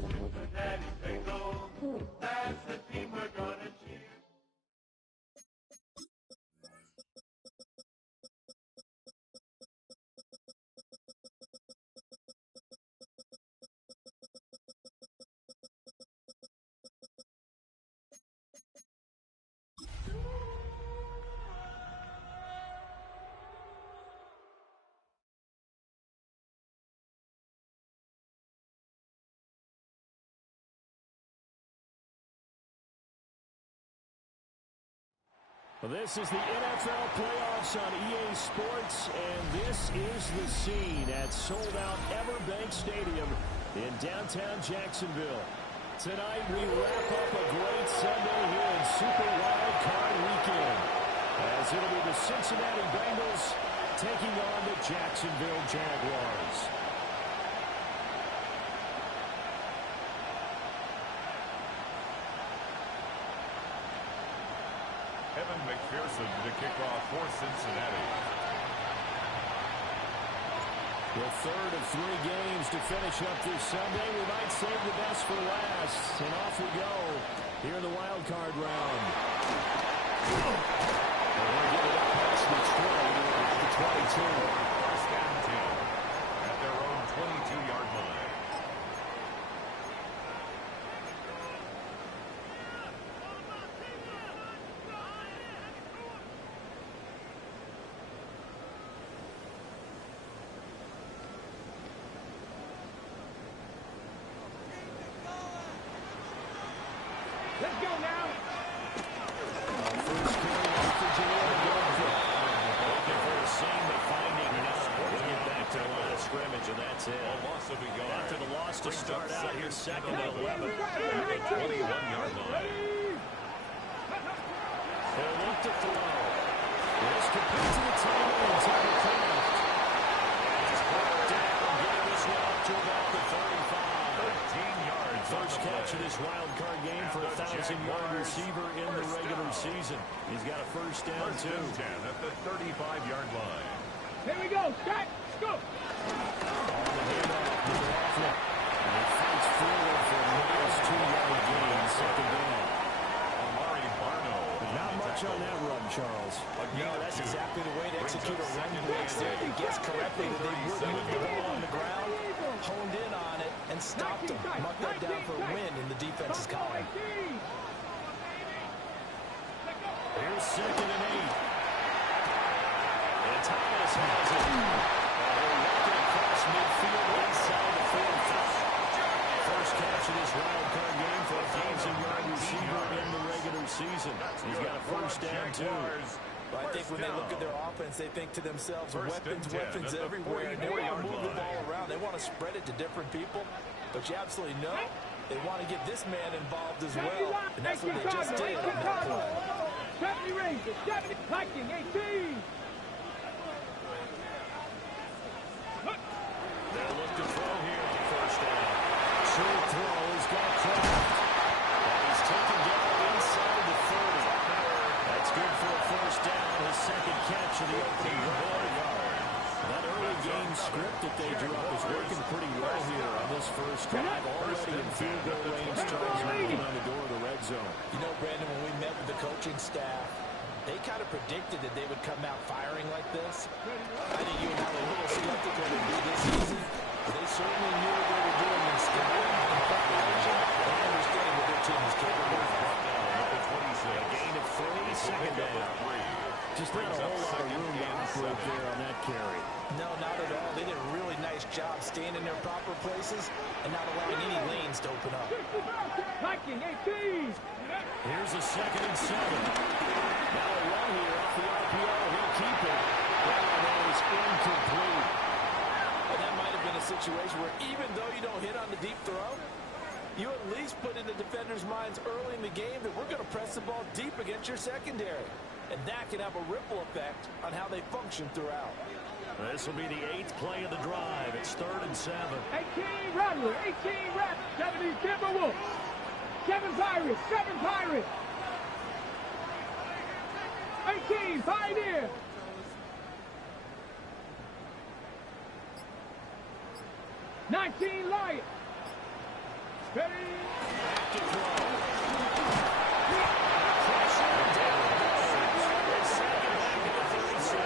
Cincinnati Bengals, that's the team we're gonna cheer. Well, this is the NFL playoffs on EA Sports, and this is the scene at sold-out Everbank Stadium in downtown Jacksonville. Tonight, we wrap up a great Sunday here in Super Wild Card Weekend, as it'll be the Cincinnati Bengals taking on the Jacksonville Jaguars. Evan McPherson to kick off for Cincinnati. The third of 3 games to finish up this Sunday. We might save the best for last. And off we go here in the wild card round. They're going to get it up past the 20 to the 22. First down 10 at their own 22-yard line. Let's go now. First carry after Jaleel McGarvey. Looking for a seam to finding enough. We'll get back to the line of scrimmage, and that's it. A loss of a yard. After the loss to start out here, second and 11. At the 21-yard line. They'll look to throw. This complete to the tight end, Tyler Kraft. It's brought down, getting this one up to about the 35. 13 yards. First catch of this wild card game for a 1,000-yard receiver in the regular season. He's got a first down, First too. and 10 at the 35-yard line. Here we go. Scott, let's go. On the handoff, McLaughlin. And he fights forward for a nice 2-yard gain, second down. Amari Barno. Not much on that run, Charles. No, that's exactly the way to execute a run blitz there. He guessed correctly that they would move the ball on the ground, honed in on it, and stopped him. Mucked that down for a win in the defense's column. Here's second and 8. And Thomas has it. They're working across midfield inside the 45. First catch of this wild card game for a 1,000-yard receiver in the regular season. He's got a first down, too. But I think when they look at their offense, they think to themselves, weapons everywhere. And they want to move the ball around. They want to spread it to different people. But you absolutely know they want to get this man involved as well. And that's what they just did on that play. 70 Rangers, 70 Viking, 18. They'll look to throw here on first down. Short throw. He's got Kraft. And he's taken down inside the 30. That's good for a first down. His second catch of the opening drive. That early game script that they drew up is working pretty well here on this first drive. Already in field goal range, Charles knocking on the door of the red zone. You know, Brandon, when we met with the coaching staff, they kind of predicted that they would come out firing like this. I think you and I were a little skeptical to be this easy, but they certainly knew what they were doing in scouting and preparation and understanding what their team was capable of. A gain of 3, second down. Just not a whole lot of room to operate there on that carry. No, not at all. They did a really nice job staying in their proper places and not allowing any lanes to open up. Viking, 18. Here's a second and 7. Now a run here off the RPO. He'll keep it. That is incomplete. And that might have been a situation where even though you don't hit on the deep throw, you at least put in the defenders' minds early in the game that we're going to press the ball deep against your secondary. And that can have a ripple effect on how they function throughout. This will be the 8th play of the drive. It's 3rd and 7. 18 Rattler, 18 Rattler, 70 Timberwolves. 7 Pirates, 7 Pirates. 18 Pioneer. '19 Lions. Ready? Back to throw. Pressure down. They send it back into 36.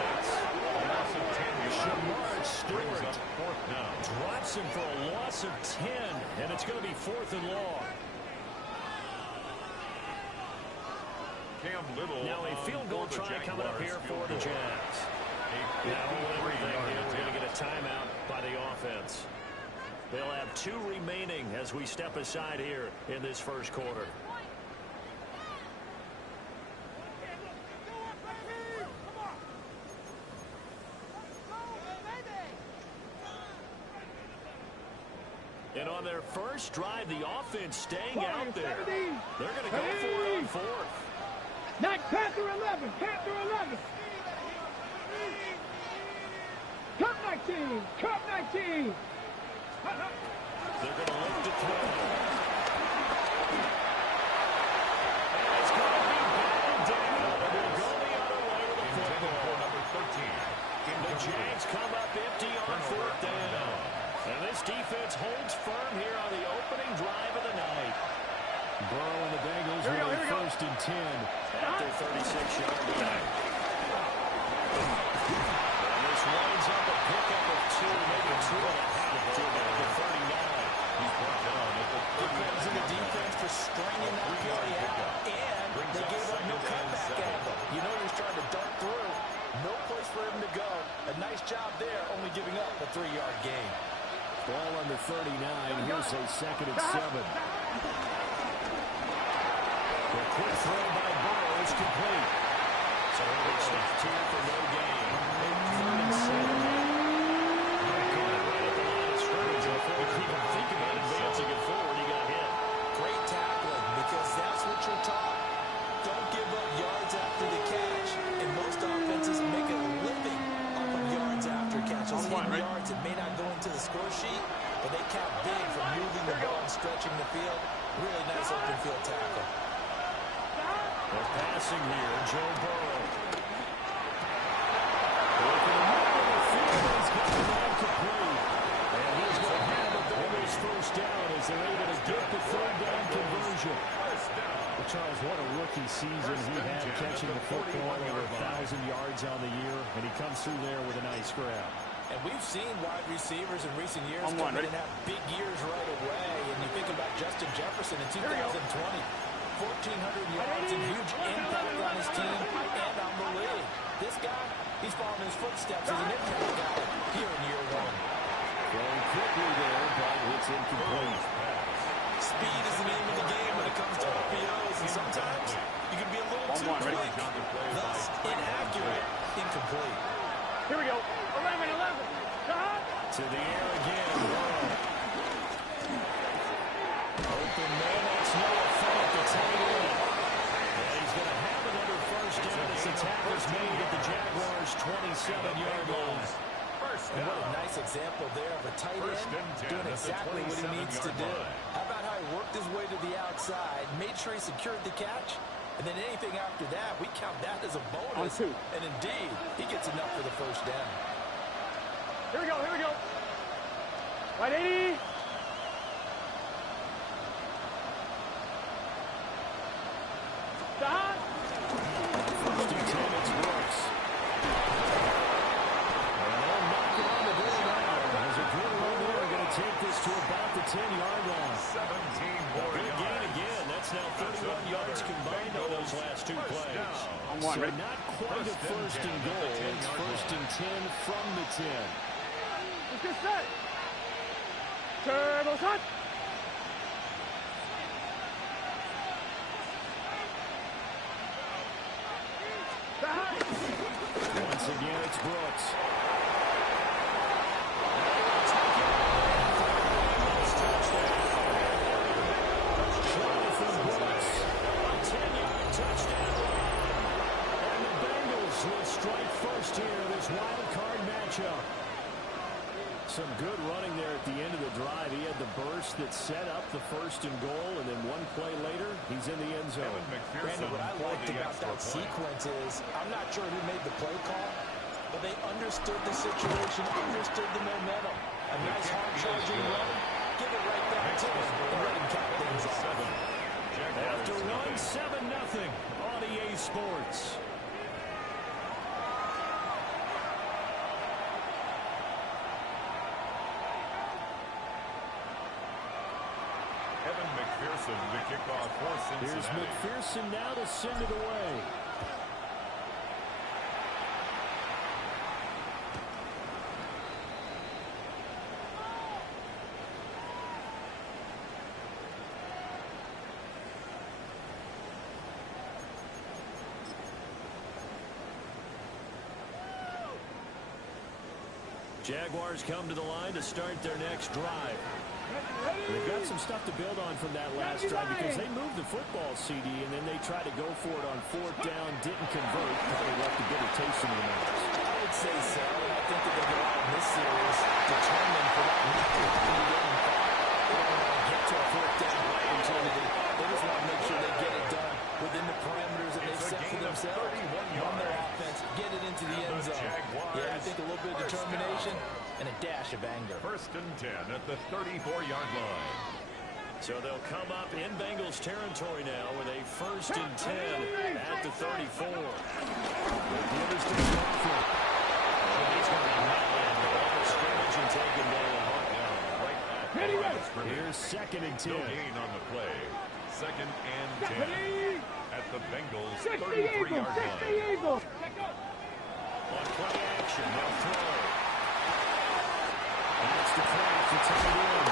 Loss of 10 yards. Shamar Brings Stewart up fourth down. drops him for a loss of 10, and it's going to be 4th and long. Cam Little. Now a field goal try coming up here for the Jags. A Now everything 53-yard here, we're going to attempt. get a timeout by the offense. They'll have 2 remaining as we step aside here in this first quarter. And on their first drive, the offense staying out there. They're going to go for it on 4th. Next, Panther 11. Panther 11. Cup 19. Cup 19. They're going to look to throw. And it's going to be batted down. And they'll go the other way with a Intended for football. number 13. The Jags come up empty on 4th down. And this defense holds firm here on the opening drive of the night. Burrow and the Bengals Here we with go. 1st and 10 at their 36-yard line. And this winds up a pickup of 2, maybe 2.5 to about the 39. He's brought down at the Good plays in the defense for stringing that play out. And they gave up no comeback angle. You know you're trying to dart through. No place for him to go. A nice job there, only giving up a 3-yard gain. Ball under 39. Here's a 2nd and 7. The quick throw by Burrow is complete. So he'll be stopped here for no gain. 3rd and 7. Caught it right at the line of scrimmage. Before we can even think about advancing it forward, he got hit. Great tackling, because that's what you're taught. Don't give up yards after the catch. And most offenses make a living off of yards after catches. Hitting yards that may not go into the score sheet, but they count big for moving the ball and stretching the field. Really nice open field tackle. They're passing here. Joe Burrow. Working the middle of the field. He's got the man complete. And he's going to have the Bengals first down as they're able to get the 3rd down conversion. Well, Charles, what a rookie season he had catching the football, over 1,000 yards on the year, and he comes through there with a nice grab. And we've seen wide receivers in recent years come in and have big years right away. And you think about Justin Jefferson in 2020. 1,400 yards and huge impact on his team and on the league. This guy, he's following his footsteps as an impact guy here in year 1. Going quickly there, but it's incomplete. Speed is the name of the game when it comes to RPOs, and sometimes you can be a little too quick. Thus, inaccurate, incomplete. Here we go. 11. To the air again. Burrow. Open man, that's Noah Fant, the tight end. And he's going to have another first down as the tackle's made at the Jaguars' 27-yard line. And what a nice example there of a tight end doing exactly what he needs to do. How about how he worked his way to the outside, made sure he secured the catch, and then anything after that, we count that as a bonus. And indeed, he gets enough for the first down. Here we go. Right, 80. Stop. First and 10, it's Brooks. And they'll knock it on the door now. There's a good run there. We're going to take this to about the 10-yard line. 17 more Good gain yards. again. That's now 31 yards combined on those last 2 plays. So not quite a first and goal. It's 1st and 10 from the 10. Let's get set. Turbo shot. Once again, it's Brooks. Jonathan Brooks, a 10-yard touchdown run. And the Bengals will strike first here in this wild card matchup. Some good running there at the end of the drive. He had the burst that set up the 1st and goal, and then one play later, he's in the end zone. Brandon, what I liked about that sequence is, I'm not sure who made the play call, but they understood the situation, understood the momentum. A nice hard-charging run, give it right back to him, and let him catch McPherson to kick off for Cincinnati. Here's McPherson now to send it away. Jaguars come to the line to start their next drive. They've got some stuff to build on from that last drive because they moved the football, CD, and then they tried to go for it on fourth down, didn't convert, probably left a bitter taste in their mouths. I would say so, and I think that they go out in this series determined for that not to be getting far. They don't want to get to a fourth down opportunity. They just want to make sure they get it done within the parameters that they've set for themselves. Run their offense, get it into the end zone. Yeah, I think a little bit of determination and a dash of anger. 1st and 10 at the 34-yard line. So they'll come up in Bengals territory now with a 1st and 10 at the 34. The Blitz to Crawford. He's going to land the line of scrimmage and take him down. Right at the line of scrimmage. Here's 2nd and 10. No gain on the play. 2nd and 10 at the Bengals 60 33-yard line. Eagles. On play action, they'll throw. That's the Kraft to take it in.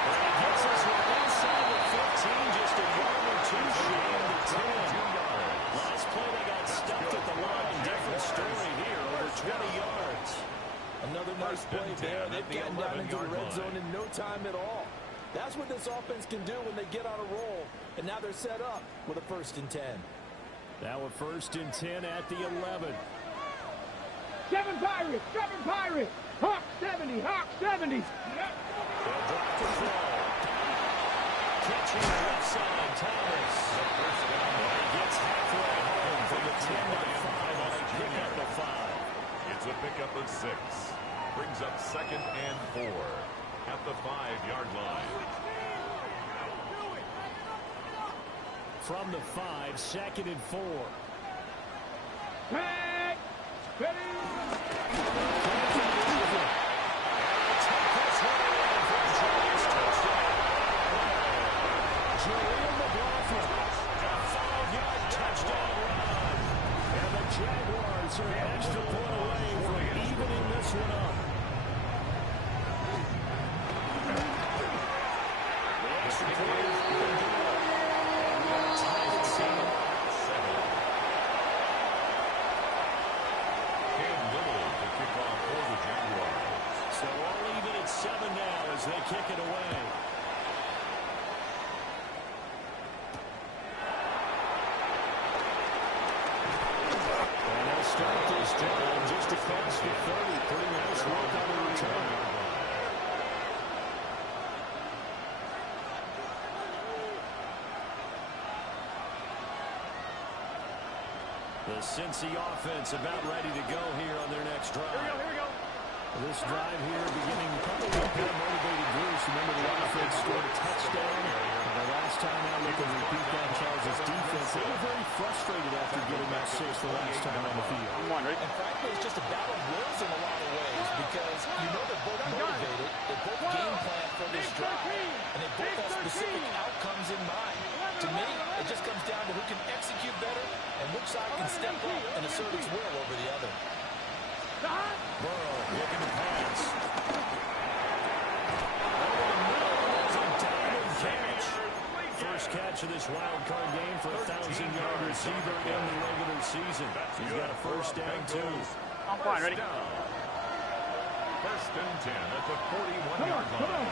And he gets us one inside the 15, just a yard or two short of the 10. Last play they got stuffed at the line. Different story here, over 20 yards. Another nice play there. They've gotten down into the red zone in no time at all. That's what this offense can do when they get on a roll. And now they're set up with a 1st and 10. Now a 1st and 10 at the 11. Kevin Pirates. Hawk 70. They'll drop the throw. Catching the left side, Thomas. He gets halfway home from the 10 to the 5 on a pickup of 5. It's a pickup of 6. Brings up 2nd and 4 at the 5-yard line. From the 5, 2nd and 4. Tag. Ready. Jaguars are an extra point away from evening this one up. The extra point is good. And we are tied at 7. Cam Little to kick off for the Jaguars. So all even at 7 now as they kick it away. Start this drive just across the 30. Pretty nice work on the return. The Cincy offense about ready to go here on their next drive. Here we go. This drive here beginning probably with kind of motivated Bruce. Remember the offense scored a touchdown. And the last time out, look at repeat that Charles' defense. They were very frustrated after getting that 6 the last time on the field. And frankly, it's just a battle of wills in a lot of ways because you know they're both motivated. They both game plan for this drive. And they both have specific outcomes in mind. To me, it just comes down to who can execute better and which side can step up and assert its will over the other. Burrow looking to pass. Over the middle, there's a diving catch. First catch of this wild card game for a 1,000-yard receiver in the regular season. He's got a 1st down, too. I'm fine, ready? 1st and 10 at the 41-yard line.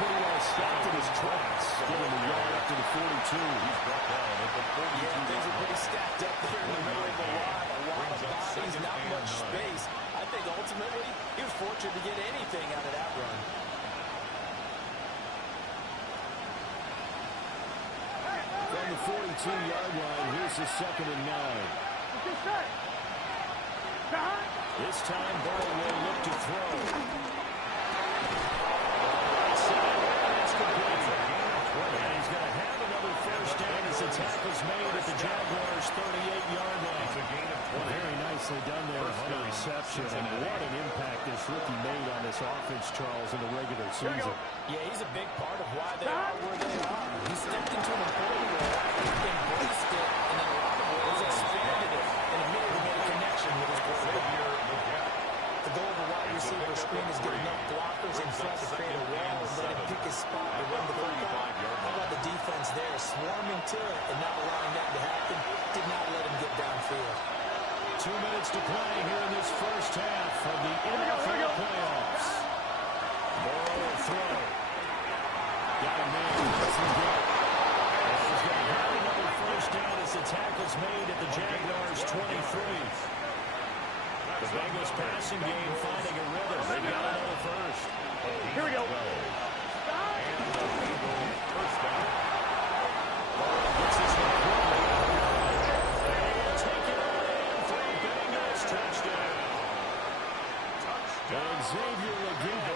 Pretty well stopped in his tracks. Getting the yard up to the 42. He's brought down at the 42. Yeah, things are pretty stacked up there in the middle of the line. A lot of bodies, not much space. I think ultimately he was fortunate to get anything out of that run. From the 42-yard line, here's the 2nd and 9. This time Burrow will look to throw. And he's going to have another 1st down as the tackle's made at the Jaguars' 38-yard line. It's a gain of 20. Very nicely done there on the reception, and what an impact this rookie made on the this offense, Charles, in the regular season. Yeah, he's a big part of why they are where they are. He stepped into an important role, embraced it, and in a lot of ways expanded it. And immediately made a connection with his quarterback. The goal of a wide receiver screen is get enough blockers in front to create a wall and let him pick his spot to run the football. How about the defense there, swarming to it and not allowing that to happen? Did not let him get downfield. 2 minutes to play here in this first half of the NFL playoffs. Burrow will throw. Got a man. Doesn't get it. He's going to have another first down as the tackle's made at the Jaguars' 23. The Bengals passing game finding a rhythm. They got another first. Here we go. And the Bengals first down. Gets this one quickly. And take it on in for a Bengals touchdown. And Xavier Leggett,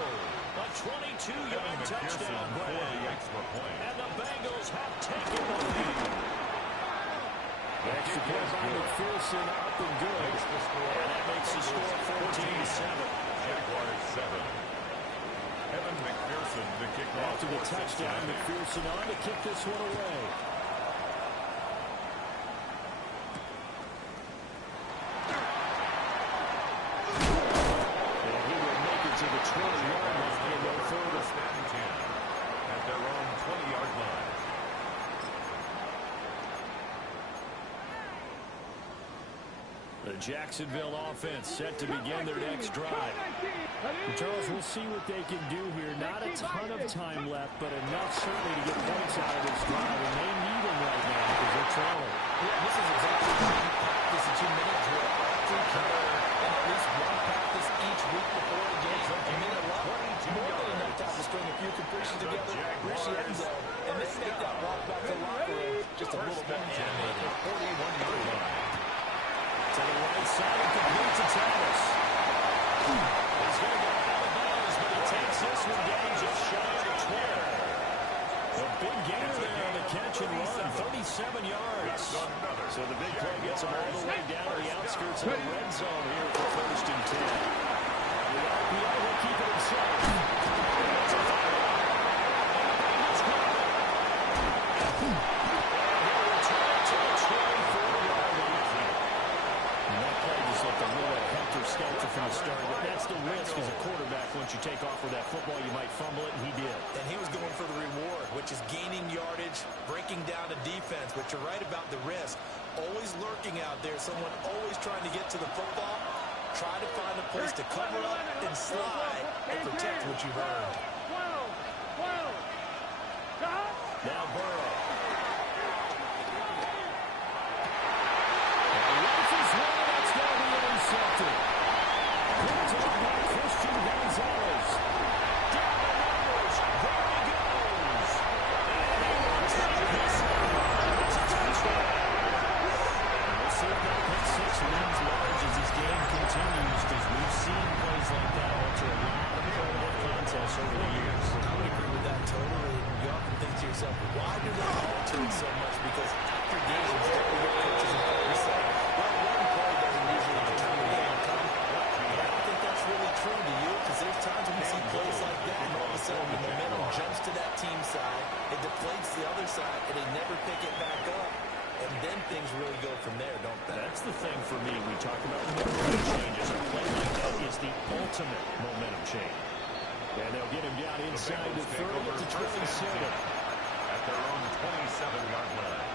a 22-yard touchdown grab. And the Bengals have taken the lead. Extra point by McPherson up and good. And that makes the score 14-7. Jaguars 7. Evan McPherson to kick off. After the touchdown, McPherson on to kick this one away. And he will make it to the 20-yard line and no further. At their own 20-yard line. The Jacksonville offense set to begin their next drive. Charles, we'll see what they can do here. Not a ton of time left, but enough certainly to get points out of this drive, and they need them right now because they're trailing. Yeah, this is exactly how you practice a 2-minute drill, free cover, and at least one practice each week before a game. And then more than enough time to string a few completions together, reach the end zone, and then make that walk back to the locker room just a little more animated. 41-yard line. To the right side and complete to Thomas. He's going to go out of bounds, but he takes this one down just shy of the 12. A big gainer there on the catch and run, 37 yards. So the big play gets him all the way down to the outskirts of the red zone here for first and 10. The RPO will keep it himself. It's a foul. Bengals grab it. And he'll return it to the 24-yard line. And that play just looked a little helter-skelter from the start. But that's the risk as a quarterback. Once you take off with that football, you might fumble it, and he did. And he was going for the reward, which is gaining yardage, breaking down a defense. But you're right about the risk. Always lurking out there, someone always trying to get to the football. Try to find a place to cover up and slide and protect what you've earned. 12. Now Burrow. Intercepted. Picked up by Christian Gonzalez. Down the numbers. There he goes. And he will take this one. It's a touchdown. We'll see if that pick six wins large as this game continues, because we've seen plays like that alter a lot of competitive contests over the years. I would agree with that totally. You often think to yourself, why do they alter it so much? Because after games, coaches and players say, well, one play doesn't usually determine the outcome. But I don't think that's really true to you, because there's times when you see plays like that, and all of a sudden the momentum jumps to that team side, it deflates the other side, and they never pick it back up. And then things really go from there, don't they? That's the thing for me. We talk about momentum changes. A play like that is the ultimate momentum change. And they'll get him down inside to throw it to 27. At their own 27-yard line.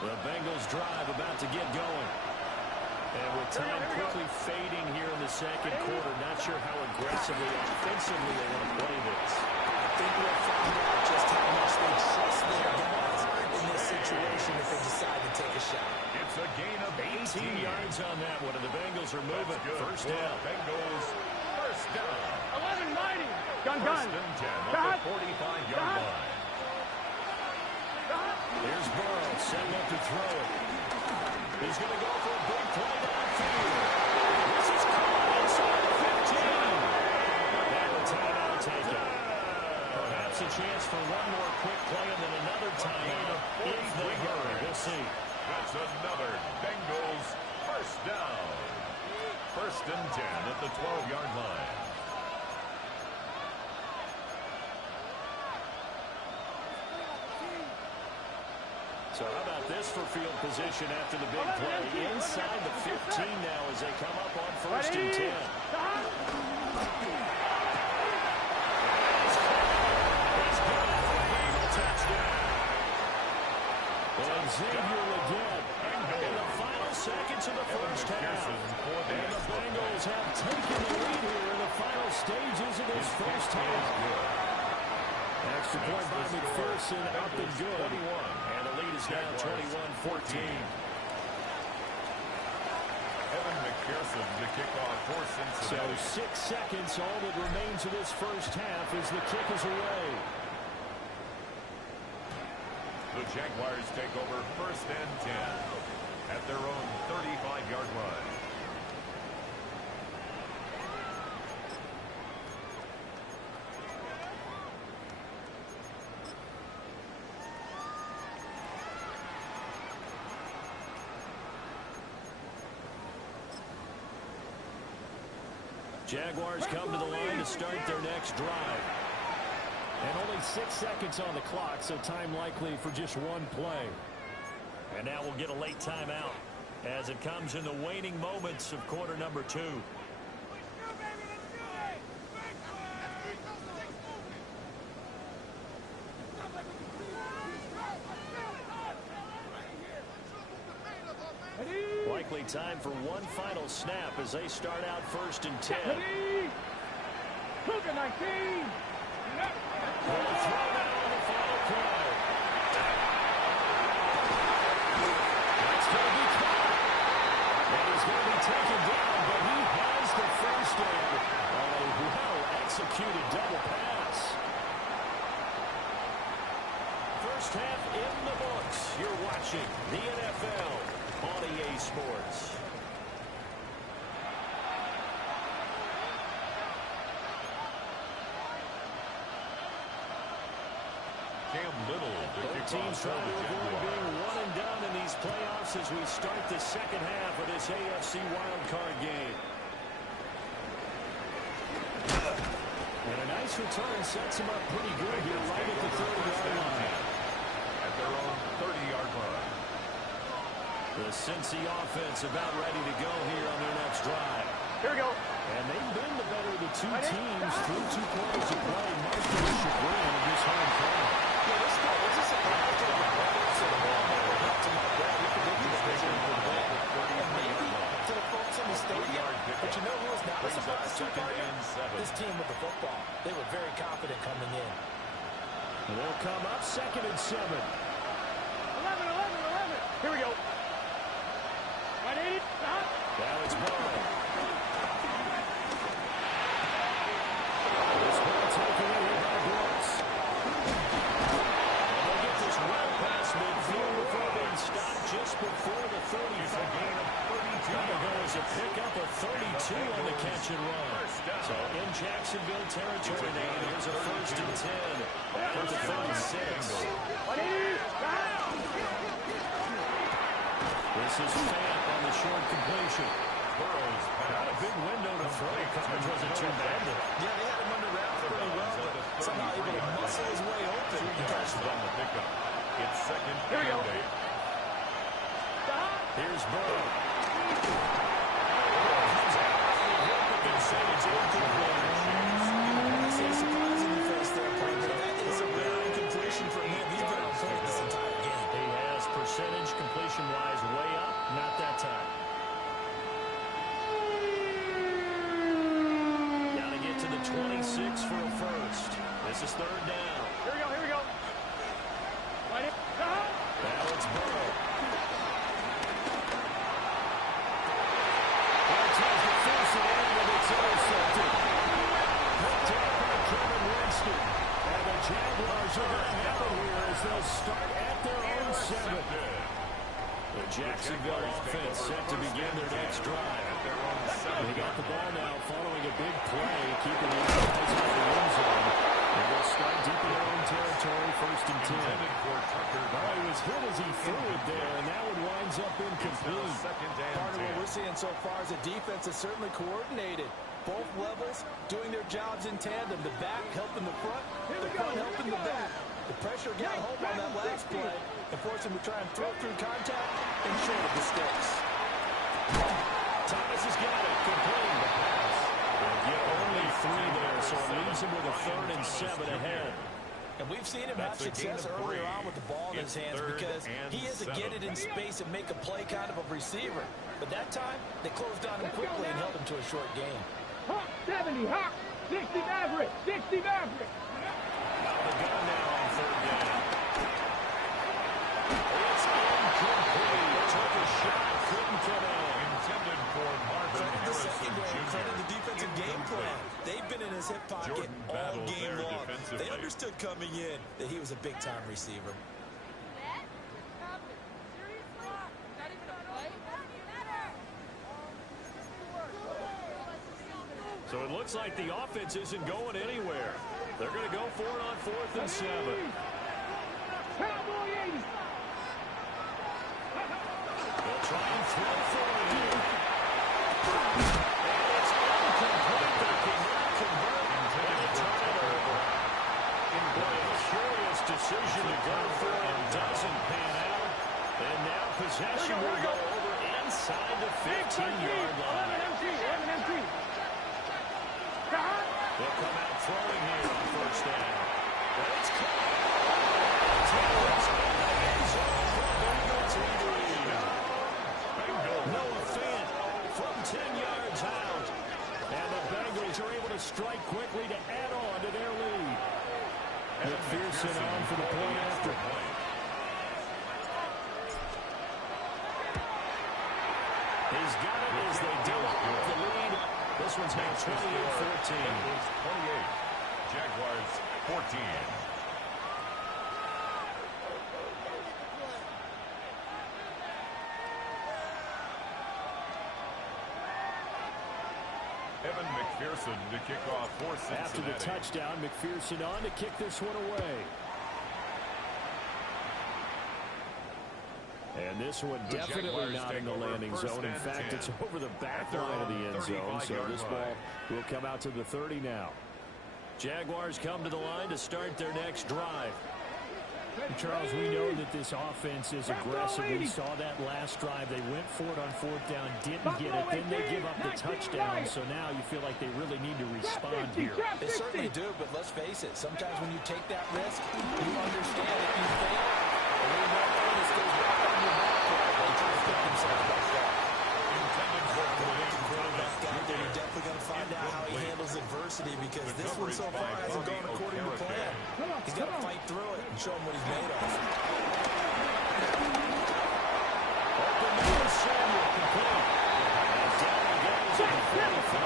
The Bengals drive about to get going. And with time quickly fading here in the second quarter, not sure how aggressively, offensively they want to play this. I think we'll find out just how much they trust their guys in this situation if they decide to take a shot. It's a gain of 18 yards on that one, and the Bengals are moving. First down. Bengals first down. 11 mighty. Gun. First and 10 at the 45-yard line. Here's Burrow setting up to throw it. He's going to go for a big play downfield. This is caught inside the 15. And a timeout taken. Perhaps a chance for one more quick play and then another timeout if they hurry. We'll see. That's another Bengals first down. First and 10 at the 12-yard line. So how about this for field position after the big play? Inside the 15 now as they come up on first and 10. And Xavier Legette in the final seconds of the first half. And the Bengals have taken the lead here in the final stages of this first half. Extra point by McPherson, up and good. And the lead is now 21-14. Evan McPherson to kick off for Cincinnati. So 6 seconds, all that remains of this first half as the kick is away. The Jaguars take over first and 10 at their own 35-yard line. Jaguars come to the line to start their next drive. And only 6 seconds on the clock, so time likely for just one play. And now we'll get a late timeout as it comes in the waning moments of quarter number 2. Likely time for one final snap as they start out first and 10. Cougar 19. Throw down on the final play. That's going to be caught. And he's going to be taken down, but he has the first down on a well-executed double pass. First half in the books. You're watching the NFL on EA Sports. Cam Little to Both kick teams off trying for to the avoid Jaguars. being one and done in these playoffs as we start the second half of this AFC wildcard game. And a nice return sets him up pretty good here right at the 30-yard line. At their own 30-yard line. The Cincy offense about ready to go here on their next drive. Here we go. And they've been the better of the two teams through 2 quarters of play. Much to the chagrin of this home crowd. Yeah, this guy was just a product of the weather, so the ball never got to my dad. We predicted that this one would win. And maybe to the folks in the stadium, but you know who was not a surprise to this team with the football. They were very confident coming in. And they'll come up second and 7. 11. Here we go. Ready? Stop. Now it's Burrow. This ball taken away by Brooks. And they'll get this right past midfield before being stopped just before the 35. That'll go as a pickup of 32 on the catch and run. So in Jacksonville territory now, here's a first and 10 at the 36. This is Fant on the short completion. Burrow's got a big window to throw. Coverage wasn't too bad. Yeah, they had him under wraps pretty well, but somehow able to muscle his way open. On the pickup. It's second Here we go. and 8. Here's Burrow. Surprising the face there, but that is a rare incompletion for him. He's been on point this entire game. He has percentage completion-wise way up. Not that time. Got to get to the 26 for a first. This is third down. Here we go. Ready? Stop. Now it's Burrow. Tries to force it in, and it's intercepted. Picked up by Kevin Winston. And the Jaguars are going to have it here as they'll start at their own 7. The Jacksonville offense set to begin their next drive. They got the ball now following a big play, keeping the guys out of the end zone. And they'll start deep in their own territory, 1st and 10. Intended for Tucker. Oh, he was hit as he threw it there, and that one winds up incomplete. Second Part of and what 10. we're seeing so far is the defense is certainly coordinated. Both levels doing their jobs in tandem. The back helping the front, the front helping the back. The pressure got home on that last play and forced him to try and throw through contact and short of the sticks. Thomas has got it. Complete the pass. They'll get only 3 there, so it leaves him with a 3rd and 7 ahead. And we've seen him have success earlier on with the ball in his hands because he is a get it in space and make a play kind of a receiver. But that time, they closed on him quickly and held him to a short game. Hawk 70, Hawk 60 Maverick, 60 Maverick. Out of the gun now on 3rd down. It's incomplete. Took a shot, couldn't come in. Intended for Marvin Credit the Harrison secondary, credit the Jr. defensive game plan. They've been in his hip pocket Jordan all battled game there long. defensively. They understood coming in that he was a big-time receiver. So it looks like the offense isn't going anywhere. They're going to go for it on 4th and 7. Cowboy 80. They'll try and throw for it here. And it's incomplete. They cannot convert. And a turnover. Boy, a curious decision to go for it. Doesn't pan out. And now possession will go over inside the 15-yard line. They'll come out throwing here on 1st down. But it's caught. Taylor's in the end zone for a Bengal TD. Noah Fant from 10 yards out. And the Bengals are able to strike quickly to add on to their lead. McPherson on for the point after. He's got it as they double up the lead. This one's now 28-14. 28. Jaguars 14. Evan McPherson to kick off for Cincinnati. After the touchdown, McPherson on to kick this one away. And this one definitely not in the landing zone. In fact, it's over the back line of the end zone. So this ball will come out to the 30 now. Jaguars come to the line to start their next drive. And Charles, we know that this offense is aggressive. We saw that last drive. They went for it on 4th down, didn't get it. Then they give up the touchdown. So now you feel like they really need to respond here. They certainly do, but let's face it. Sometimes when you take that risk, you understand that you fail. And we know when this goes back on your back, they try to pick themselves back up. Intended for Quarterback out there, you're definitely going to find out how he handles adversity because this one so far hasn't gone according to plan. He's got to fight through it and show him what he's made of. Open to Samuel, complete. And down he goes at the 45.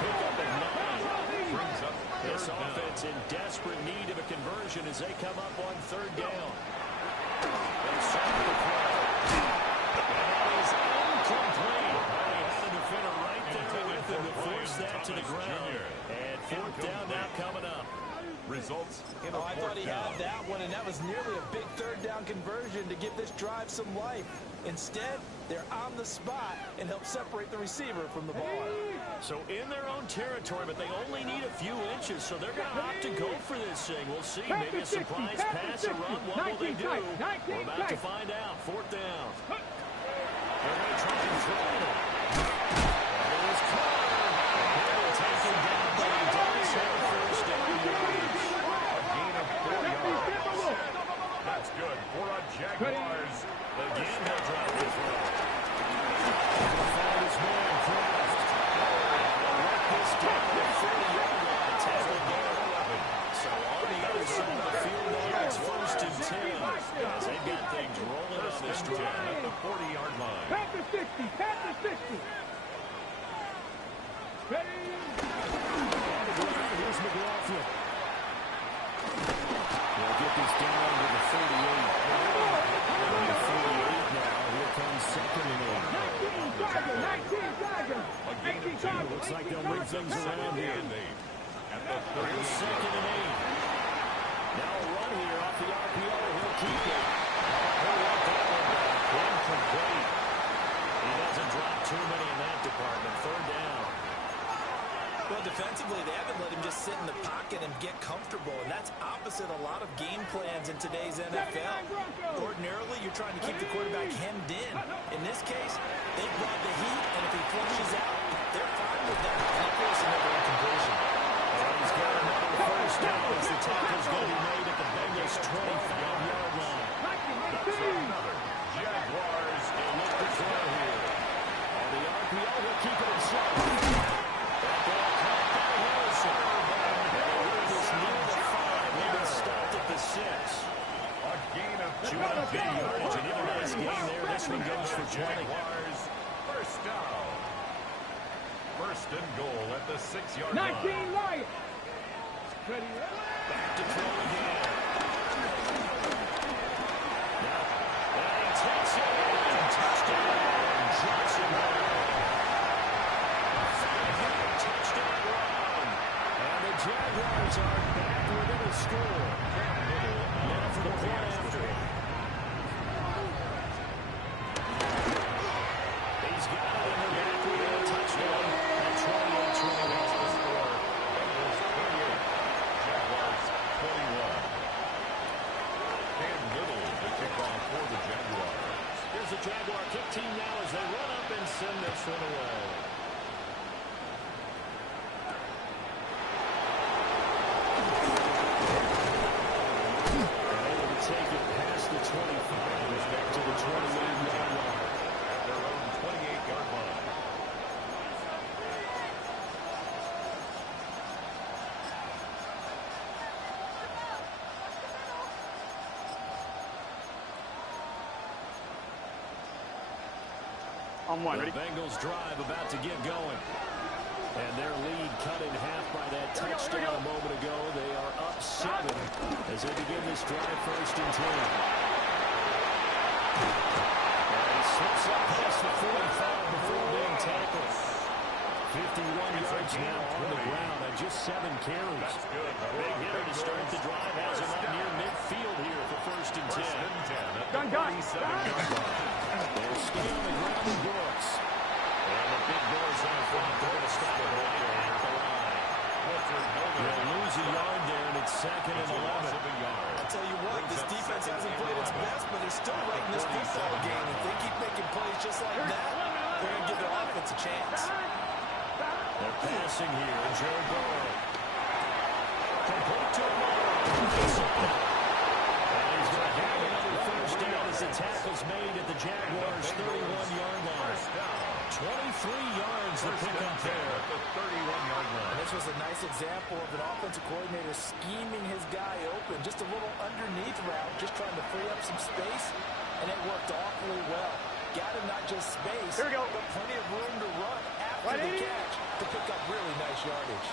Pick up at 9. brings up This third down. offense in desperate need of a conversion as they come up on 3rd down. They start the play. And it is incomplete. Well, he had a defender right there with him to force that to the ground. And 4th down now coming up. Results in a I thought he 4th down. had that one, and that was nearly a big 3rd down conversion to give this drive some life. Instead, they're on the spot and help separate the receiver from the ball. So in their own territory, but they only need a few inches, so they're going to opt to go for this thing. We'll see. Maybe a surprise pass, a run. What will they do? We're about to find out. 4th down. They're going to try and throw it. There's Carter. He'll take him down, but he does have a 1st down yardage. A gain of 4 yards. That's good for a Jaguars. Again, they'll drop the throw. He'll find his man, Kraft. They'll let this down to the 30-yard line. Tackle there. So on the other side of the field now, it's 1st and 10. As they've got things rolling on this drive. At the 40-yard line. Panther 60, Panther 60. Ready? On the ground, here's McLaughlin. They'll get this down to the 38. And the 48 now. Here comes 2nd and 8. 19 Tiger, 19 Tiger. 18 Tiger. Looks like they'll move things around here. And 8. at the 38. Second and 8. Now a run here off the RPO. He'll keep it. He'll let that one back. Incomplete. He doesn't drop too many in that department. Third down. Well, defensively, they haven't let him just sit in the pocket and get comfortable, and that's opposite a lot of game plans in today's NFL. Ordinarily, you're trying to keep the quarterback hemmed in. In this case, they brought the heat, and if he flushes out, they're fine with that. And of course, another incompletion. And he's got another first down as the tackle's going to be made at the Bengals' 25-yard line. Another. Jaguars elect to throw here. On the RPO, he'll keep it himself. That ball caught by Harrison. And this near the 5. They've been stopped at the 6. A gain of Chewing up big yardage, and even nice game there. This one goes for 20. Jaguars. First down. First and goal at the 6-yard line. 19 Lions. Ready? Back to throw again. Now, and he takes it in. Touchdown, Johnson. 5-yard touchdown run. And the Jaguars are back within a score. Now for the point after. He's got it in the back within a touchdown. At 28-21. Jaguars 21. Cam Little, the kickoff for the Jaguars. Here's the Jaguar kick team now as they run up and send this one away. Able to take it past the 25, back to the 28-yard line. At their own 28-yard line. On one. The Bengals drive about to get going. And their lead cut in half by that touchdown a moment ago. They are up 7 as they begin this drive first and 10. And he slips up past the 45 before being tackled. 51 yards now on the ground on just 7 carries. That's good. Big hitter to start the drive. Has him up near midfield here for first and 10. First and 10 at the Gun. 47-yard line. They'll stay on the ground in Brooks. And the big boys on the front. They're going to stop it right there at the line. They'll lose a yard there, and it's second and 11. I'll tell you what, this defense hasn't played its best, but they're still right in this football game. If they keep making plays just like that, they're going to give their offense a chance. They're passing here. Joe Burrow. Complete to Amara. And he's going to have another first down as the tackle's made at the Jaguars' 31-yard line. 23 yards to pick up there. At the 31-yard And line. this was a nice example of an offensive coordinator scheming his guy open. Just a little underneath route, just trying to free up some space, and it worked awfully well. Got him not just space, Here we go. but plenty of room to run after the catch to pick up really nice yardage.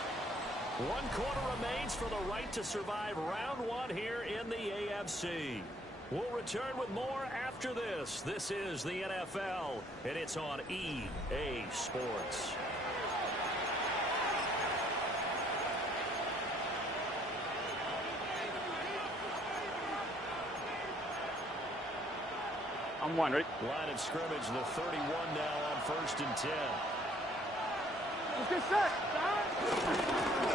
1 quarter remains for the right to survive round 1 here in the AFC. We'll return with more after this. This is the NFL, and it's on EA Sports. On one. Ready? Line of scrimmage, the 31 now on first and 10. Let's get set.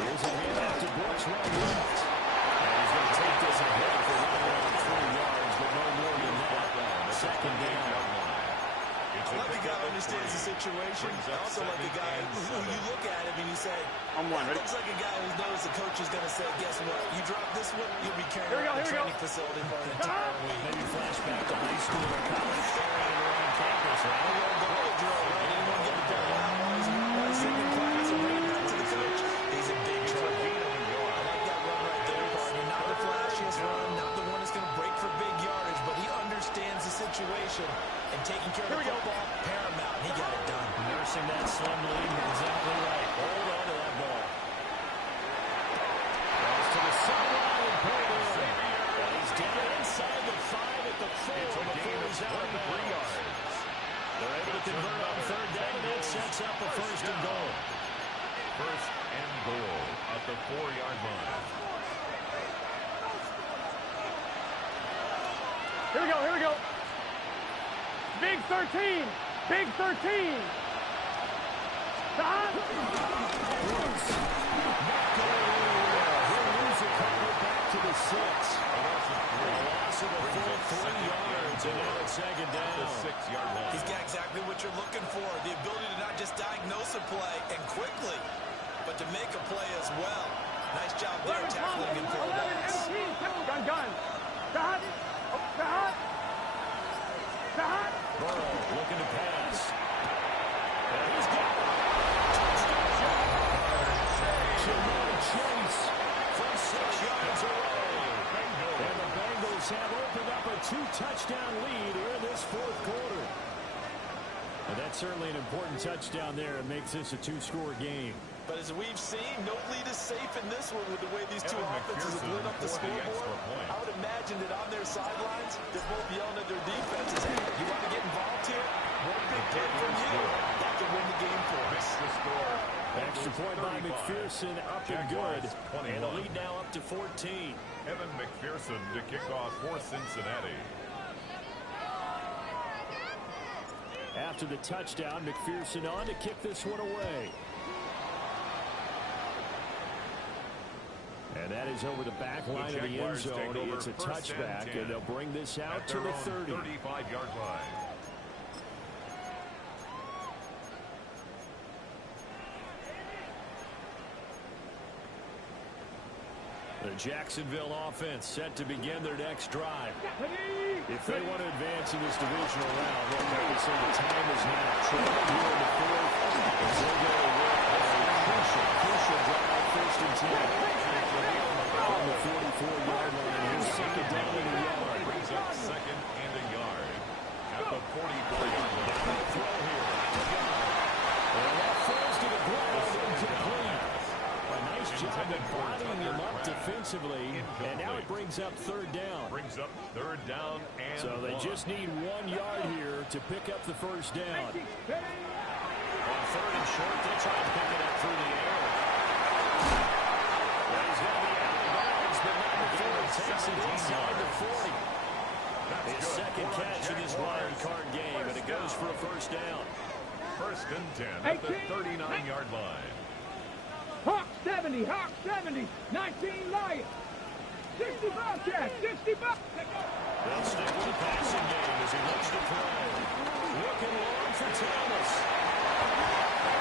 Here's a handoff to Brooks, right left. And he's going to take this ahead for right around 3 yards, but no more than that. Second down. I like the guy who understands the situation. I also like the guy who you look at him and you say, On one. Ready? looks like a guy who knows the coach is going to say, guess what? You drop this one, you'll be carrying around the training facility for an entire week. Maybe flashback to high school or college carrying around campus. Right? The whole drill, right? Anyone get the ball out while he's sitting in class and bring it back to the coach? He's in big trouble. I like that run right there, partner. Not the flashiest run, not the one that's going to break for big yardage, but he understands the situation and taking care of the football, paramount. He got it done. Nursing that slim lead. Exactly right. Hold on to that ball. Goes to the sideline and pulled in. And he's down inside the 5 at the 4 before he's out of bounds. They're able to convert on third down, and that sets up a first and goal. First and goal. A at the 4-yard line. Here we go, here we go. Big 13. Big 13. Stop. He'll lose a couple back to the 6. A loss of a full 3 yards, and now it's second down. The 6-yard line. He's got exactly what you're looking for, the ability to not just diagnose a play and quickly, but to make a play as well. Nice job there tackling him for a loss. Gun. Stop. Stop. Stop. Burrow looking to pass. And he's got it. Jamar Chase from 6 yards away. And the Bengals have opened up a 2-touchdown lead here in this fourth quarter. And that's certainly an important touchdown there. It makes this a 2-score game. But as we've seen, no lead is safe in this one with the way these two offenses have lit up the scoreboard. I would imagine that on their sidelines, they're both yelling at their defenses, hey, you want to get involved here? One big play from you. That could win the game for us. Extra point by McPherson, up and good. And the lead now up to 14. Evan McPherson to kick off for Cincinnati. After the touchdown, McPherson on to kick this one away. And that is over the back line of the end zone. It's a touchback, and they'll bring this out to the 30. 35-yard line. The Jacksonville offense set to begin their next drive. If they want to advance in this divisional round, they'll probably say the time is now. Trailing here in the fourth, as they go to work a crucial drive, 1st and 10. On the 44-yard line, here's second down in the yard. Brings up second and a yard. At the 44-yard line. Throw here. And that falls to the ground, incomplete. A nice job of bottling him up defensively, and now it brings up 3rd down. Brings up 3rd down and So they 1. just need 1 yard here to pick up the 1st down. On 3rd and short, they try to pick it up through the air. Well, he's going to be out of bounds, but not before he takes it inside the 40. His second catch in this wild card game, and it goes for a 1st down. 1st and 10 at the 39-yard line. Hawk 70, 19 Lions. 60 Bobcats, 60 Bobcats. They'll stick with the passing game as he looks to throw. Looking long for Thomas.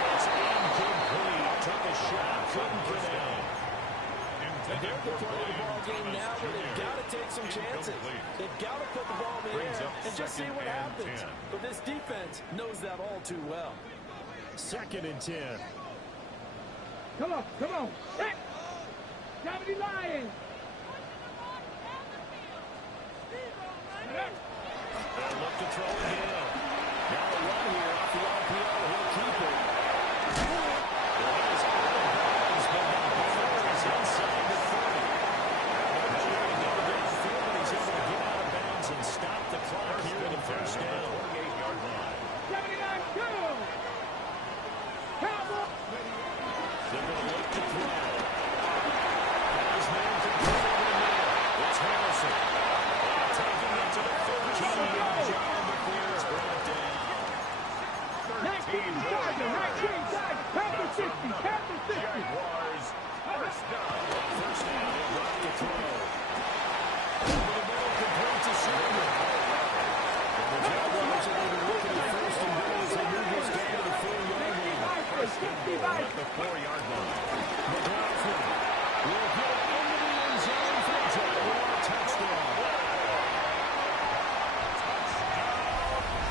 It's incomplete. Took a shot, couldn't get in. And they're at the point of the ball game now where they've got to take some chances. They've got to put the ball in the air and just see what happens. But this defense knows that all too well. 2nd and 10. Come on. Hey. 70 Lions. They'll look to throw again. Now a run here off the RPO. He'll keep it. It is out of bounds, but not before he's inside the 30. Measuring another big field, but he's able to get out of bounds and stop the clock here in the 1st down. 48-yard line. 79 2. Cowboys. They're going to look to throw. His man can throw over the middle. It's Harrison. Taking it to the 15. John McCoy is brought down. 19 Chargers. Panther 60. Jaguars, 1st down. 1st down, he'll drop the throw. Over the middle, complete to Sherman. And the Jaguars are going to look at the 1st and goal as they move this game to the 4-yard line. 60 At the 4-yard line. McLaughlin will get it into the end zone for a Jaguar touchdown.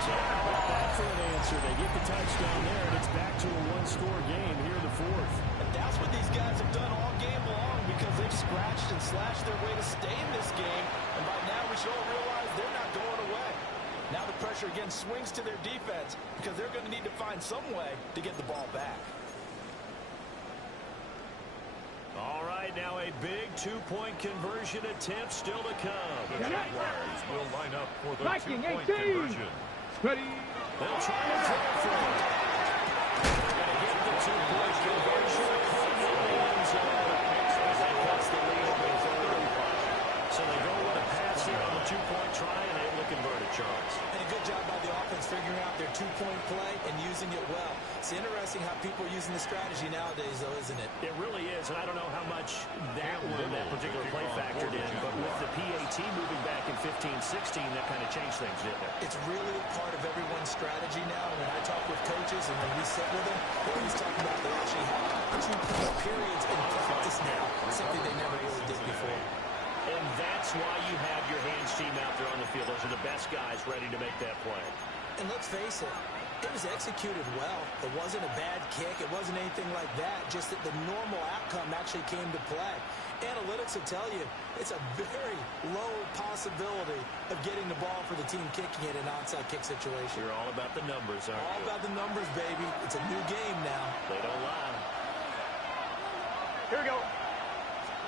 So how about that for an answer? They get the touchdown there, and it's back to a 1-score game here in the 4th. And that's what these guys have done all game long because they've scratched and slashed their way to stay in this game. And by now we should all realize they're not going away. Now the pressure again swings to their defense because they're going to need to find some way to get the ball back. All right, now a big 2-point conversion attempt still to come. The Jaguars will line up for the Viking 2-point 18. conversion. Ready. They'll try to throw for it. They're going to get the 2-point conversion. In the end zone. It's interesting how people are using the strategy nowadays, though, isn't it? It really is, and I don't know how much that particular play factored in, but with the PAT moving back in 15-16, that kind of changed things, didn't it? It's really a part of everyone's strategy now. When I talk with coaches and when we sit with them, they're always talking about they actually have 2 periods in practice now, something they never really did before. And that's why you have your hands team out there on the field. Those are the best guys ready to make that play. And let's face it, it was executed well. It wasn't a bad kick. It wasn't anything like that. Just that the normal outcome actually came to play. Analytics will tell you it's a very low possibility of getting the ball for the team kicking it in an onside kick situation. You're all about the numbers, aren't you? All about the numbers, baby. It's a new game now. They don't lie. Here we go.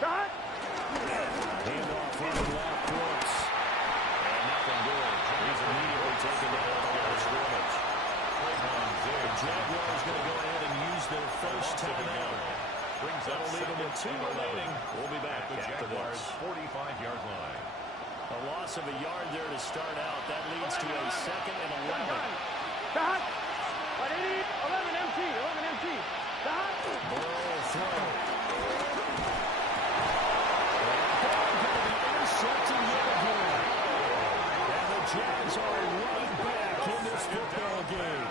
Cut. Handoff from the left, Brooks. And nothing doing. He's immediately taken down on the scrimmage. The Jaguars going to go ahead and use their first timeout. That'll leave them with 2 remaining. We'll be back The after Jaguars' this. 45-yard line. A loss of a yard there to start out. That leads to a 2nd and 11. Cut. 11 MT. 11 MT. Cut. Burrow throw. Intercepted yet again. And the Jags are right back in this football game.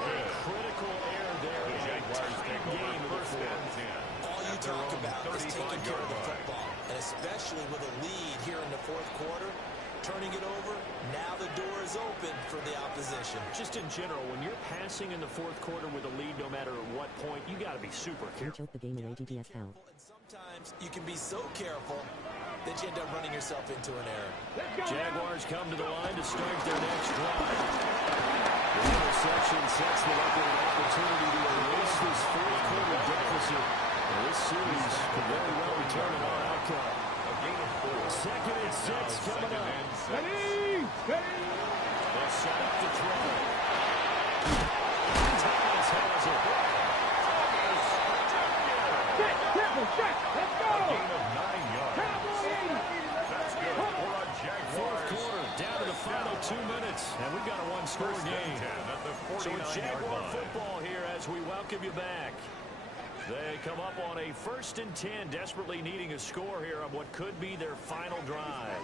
A critical error there. The Jaguars take over first and 10. All you talk about is taking care of the football, and especially with a lead here in the 4th quarter, turning it over, now the door is open for the opposition. Just in general, when you're passing in the 4th quarter with a lead, no matter at what point, you got to be super careful. Choke the game in ATTS out. And sometimes you can be so careful that you end up running yourself into an error. Jaguars come to the line to start their next drive. The interception sets them up with an opportunity to erase this 4th quarter deficit. And this series could very well return an outcome. A gain of 4. 2nd and 6 coming up. Ready. Ready. They'll set up to throw. Thomas has it. Set. Careful. Set. Let's go. Gain of 9 yards. Cowboy 80. That's good for a Jaguars. 4th quarter, down to the final 2 minutes. And we've got a one-score First and game. 10 at the So it's 49-yard Jaguar line. football here as we welcome you back. They come up on a 1st and 10, desperately needing a score here on what could be their final drive.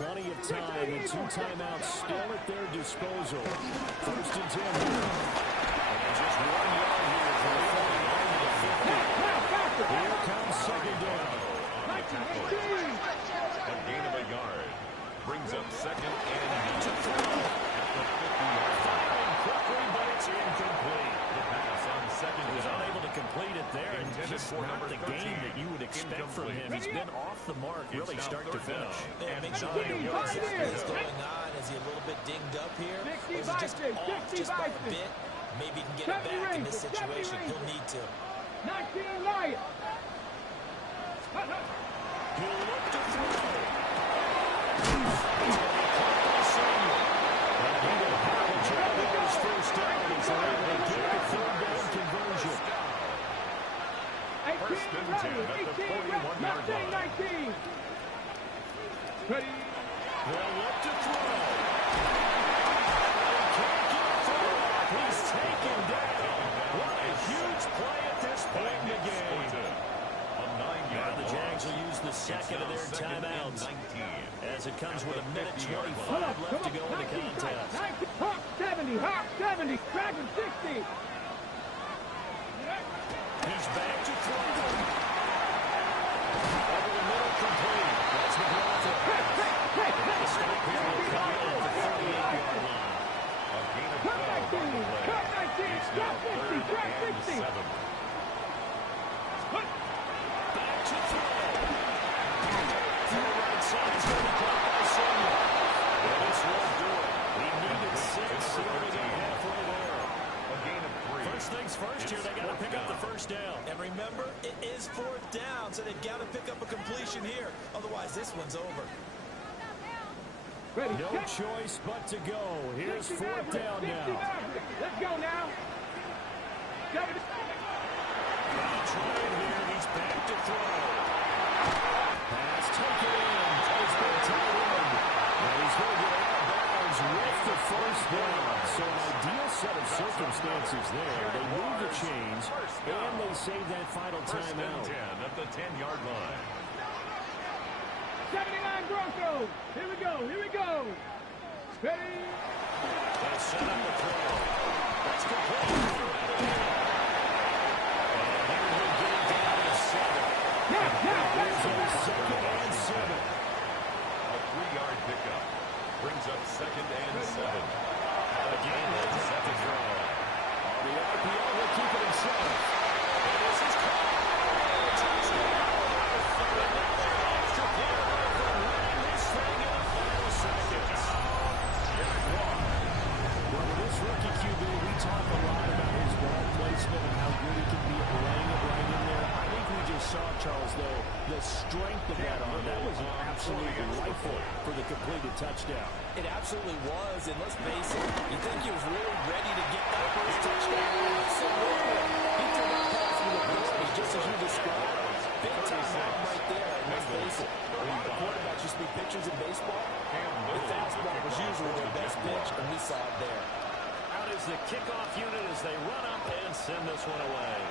Plenty of time and 2 timeouts still at their disposal. 1st and 10 here. And just 1 yard here from the 49 to the 50. Here comes 2nd down. On the tackle. A gain of a yard. Brings up 2nd and 9. To throw. At the 50-yard line. Quickly, but it's incomplete. The pass on 2nd He was down. unable to complete it there, and Intended just for not number the 13. game that you would expect from him. He's been off the mark, really, It's now start to 3rd down. finish. Yeah, And make sure 9 you know yards. exactly what's going on. Is he a little bit dinged up here? Or is he just 60 off just by a 60 bit? Maybe he can get it 70 back in this range, 70 situation. range. He'll need to. 19 Lions. He'll look to throw. And he will have a Jaguars first down as they're able to get the 3rd down conversion. 18 First and 10 at the 41-yard line. 19. Ready. They'll look to throw. And he can't get through. He's taken down. What a huge play at this point in the game. A 9-yard The Jags will use the 2nd of their timeouts as it comes with a minute 25 left to go in the contest. 19. Hawk 70. Hawk 70. Dragon 60. He's back to throw. Over the middle, complete. That's McLaughlin. The stop here will come at the 38-yard line. A gain of Cut 12 on the 19. play. Cut 19. It's Cut now 50. 3rd Cut and 60. 7. Back to throw. To the right side, it's going to be caught by Samuel. And this won't do it. He needed 6, so they got halfway there. A gain of 3. First things first here, they got to pick up the first down. And remember, it is 4th down, so they've got to pick up a completion here. Otherwise, this one's over. Ready. No choice but to go. Here's 4th down now. Let's go now. 70. Trying here, he's back to throw. Pass taken in. It's been tied in. And he's going to get out of bounds with the first down. So an ideal set of circumstances there. They move the chains, and they save that final timeout. 10 at the 10-yard line. 79 Broncos. Here we go. Here we go. Ready? They set up the throw. That's complete. And here we get it down to 7. Here's a 2nd and 7. A 3-yard pickup. Brings up 2nd and 7. Again, they'll set the throw. On the RPO, he'll keep it himself. And this is caught. Touchdown. Extra point for winning this thing in the final seconds. Well, with this rookie QB, we talk a lot about his ball placement and how good he can be at laying it right in there. I think we just saw, Charles, though, the strength of that arm. That was absolutely rifle for the completed touchdown. It absolutely was, and let's face it, you think he was really ready to get that first touchdown? Absolutely. He threw that pass with authority, just as you described. Big time arm right there, and let's face it, a lot of quarterbacks used to be pitchers in baseball. The fastball was usually their best pitch, and we saw it there. Out is the kickoff unit as they run up and send this one away.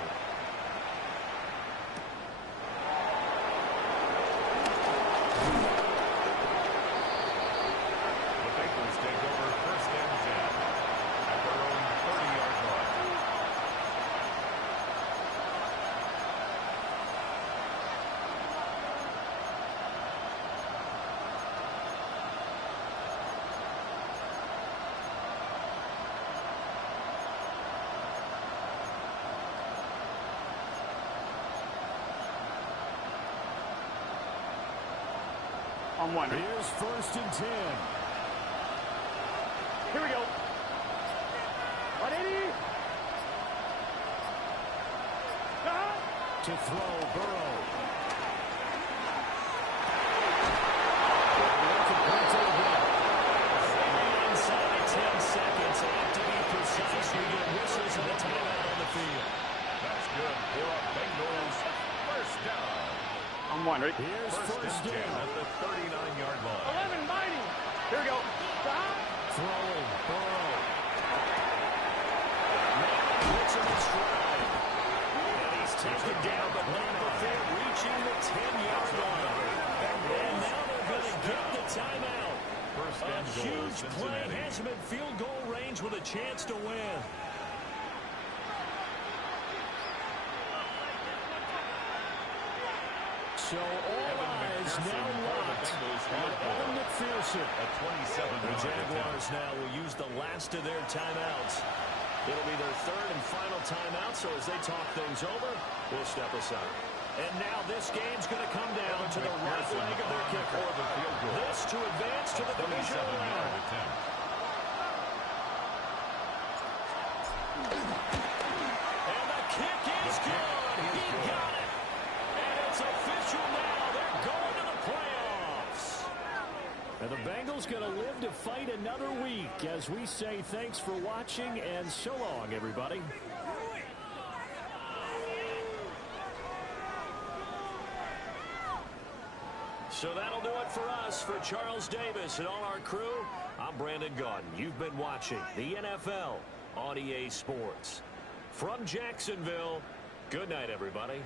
The Bengals take over 1st and 10 at their own 30-yard line. On one. Here's 1st and 10. Here we go. 180. To throw, Burrow. Inside 10 seconds. And to be precise, we get whistles and a timeout on the field. That's good for a Bengals 1st down. On one. Ready? Here's 1st and 10 down. at the 39-yard line. 11 mighty. Here we go. Throwing, Burrow. Now puts him in stride. And he's taken down, but not before reaching the 10-yard line. And now they're going to get the timeout. First A and goal, huge play Cincinnati. has him in field goal range with a chance to win. So all eyes now locked on Evan McPherson. A 27-yard The Jaguars attempt. now will use the last of their timeouts. It'll be their 3rd and final timeout, so as they talk things over, we'll step aside. And now this game's going to come down to the right leg of their kicker. For the field goal. This to advance to the divisional 37-yard round. attempt. And the kick is good. He got it. And it's official now. They're going to the playoffs. And the Bengals going to live to fight another week as we say thanks for watching and so long, everybody. So that'll do it for us. For Charles Davis and all our crew, I'm Brandon Gaudin. You've been watching the NFL on EA Sports. From Jacksonville, good night, everybody.